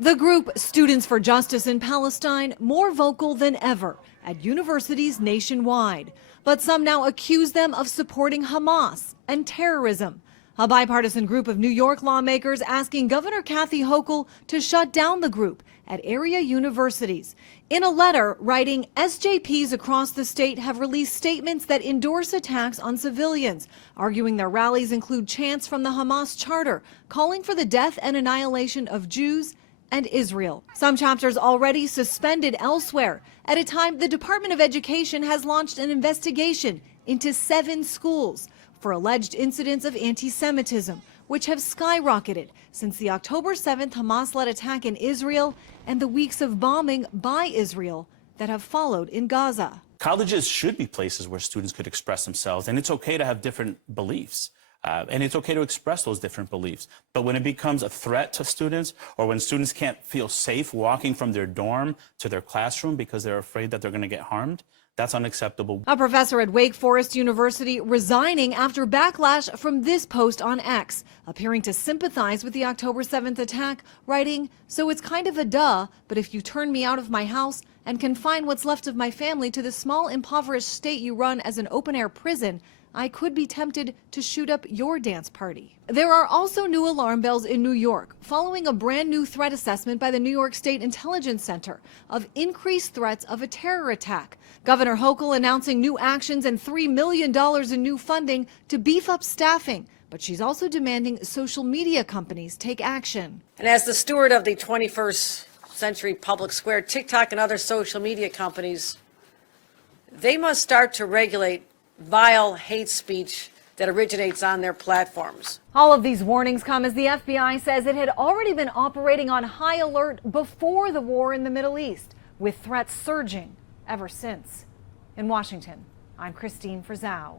The group Students for Justice in Palestine more vocal than ever at universities nationwide. But some now accuse them of supporting Hamas and terrorism. A bipartisan group of New York lawmakers asking Governor Kathy Hochul to shut down the group at area universities. In a letter writing, SJPs across the state have released statements that endorse attacks on civilians, arguing their rallies include chants from the Hamas charter, calling for the death and annihilation of Jews and Israel. Some chapters already suspended elsewhere. At a time, the Department of Education has launched an investigation into 7 schools for alleged incidents of anti-Semitism, which have skyrocketed since the October 7th Hamas-led attack in Israel and the weeks of bombing by Israel that have followed in Gaza. Colleges should be places where students could express themselves, and it's okay to have different beliefs. And it's okay to express those different beliefs. But when it becomes a threat to students, or when students can't feel safe walking from their dorm to their classroom because they're afraid that they're going to get harmed, that's unacceptable. A professor at Wake Forest University resigning after backlash from this post on X, appearing to sympathize with the October 7th attack, writing, "So it's kind of a duh, but if you turn me out of my house and confine what's left of my family to the small impoverished state you run as an open-air prison, I could be tempted to shoot up your dance party." There are also new alarm bells in New York following a brand new threat assessment by the New York State Intelligence Center of increased threats of a terror attack. Governor Hochul announcing new actions and $3 million in new funding to beef up staffing. But she's also demanding social media companies take action. And as the steward of the 21st century public square, TikTok and other social media companies, they must start to regulate vile hate speech that originates on their platforms. All of these warnings come as the FBI says it had already been operating on high alert before the war in the Middle East, with threats surging ever since. In Washington, I'm Christine Frizzau.